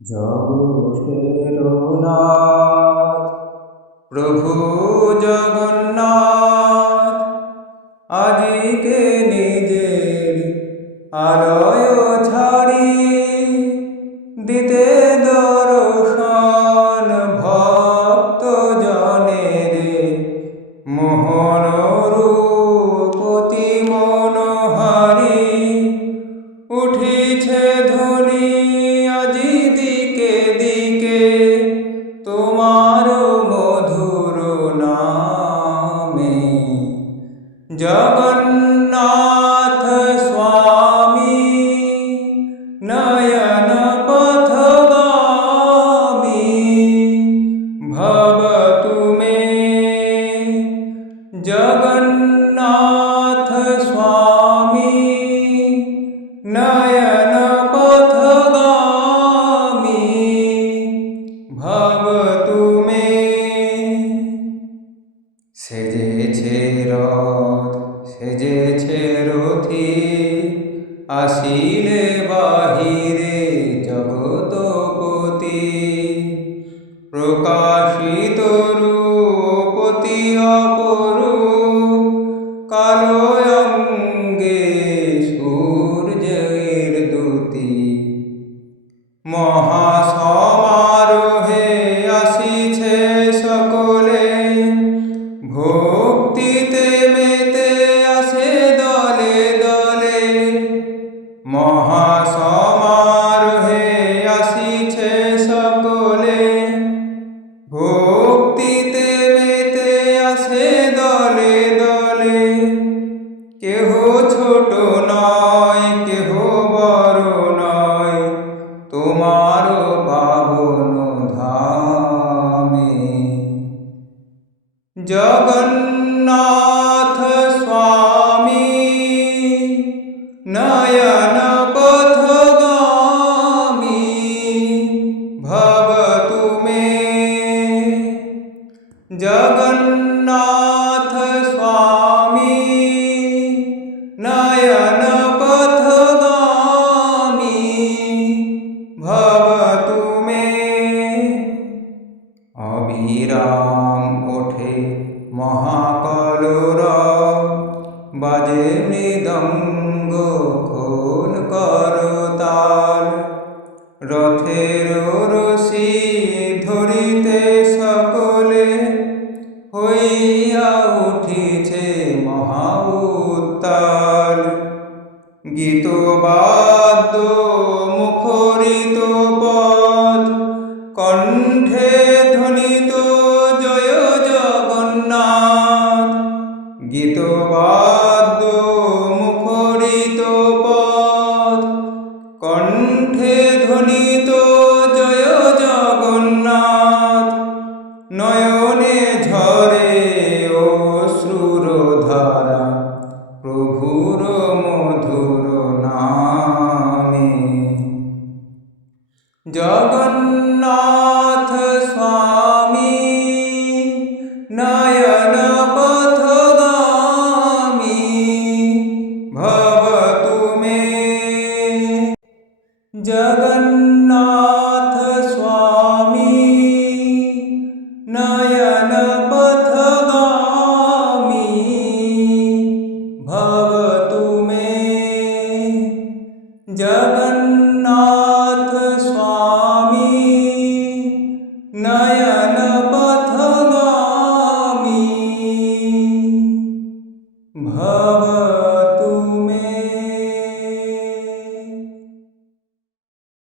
জগতের নাথ প্রভু জগন্নাথ, আজিকে নিজের আলয় ছাড়ি দিতে দর্শন ভক্ত জনের মোহন রূপতি মনোহারি। উঠিছে ধ্বনি আজি দিকে দিকে তোমার মধুর নামে। জগন্নাথ স্বামী নয়ন পথগামী ভব তুমে। জগন্নাথ স্বামী নয়ন পথগামী ভব তুমে। সেজেছে রথ সেজেছে রথি, আসিলে বাহিরে জগতপতি। প্রকাশিত রূপতি অপরূপ, কালো অঙ্গে সূর্যের দ্যুতি। মহাসমারোহে আসিছে সকলে, ভক্তিতে মেতে আসে দলে দলে। মহাসমারোহে আসিছে সকলে, ভক্তিতে মেতে আসে দলে দলে। কেহ ছোট নয় কেহ বড় নয়, তোমার পাবন ধামে। জগন্নাথ স্বামী নয়ন পথগামী ভব তুমে। জগন্নাথ স্বামী নয়ন পথগামী ভব তুমে। অবিরাম ওঠে মহাকলরব, বাজে মৃদঙ্গ খোল করতাল। রথের রশি ধরিতে সকলে, হইয়া উঠিছে মহা উত্তাল। গীতবাদ্য মুখরিত পথ, কণ্ঠে ধ্বনিত জয় জগন্নাথ। গীতবাদ্য মুখরিত পথ, কণ্ঠে ধ্বনিত জয় জগন্নাথ। নয়নে ঝরে অশ্রুর ধারা, প্রভুর মধুর নামে। জগন্নাথ স্বামী নয়ন পথগামী ভব তুমে। জগন্নাথ স্বামী নয়ন পথগামী ভব তুমে। জগন্নাথ স্বামী নয়ন পথগামী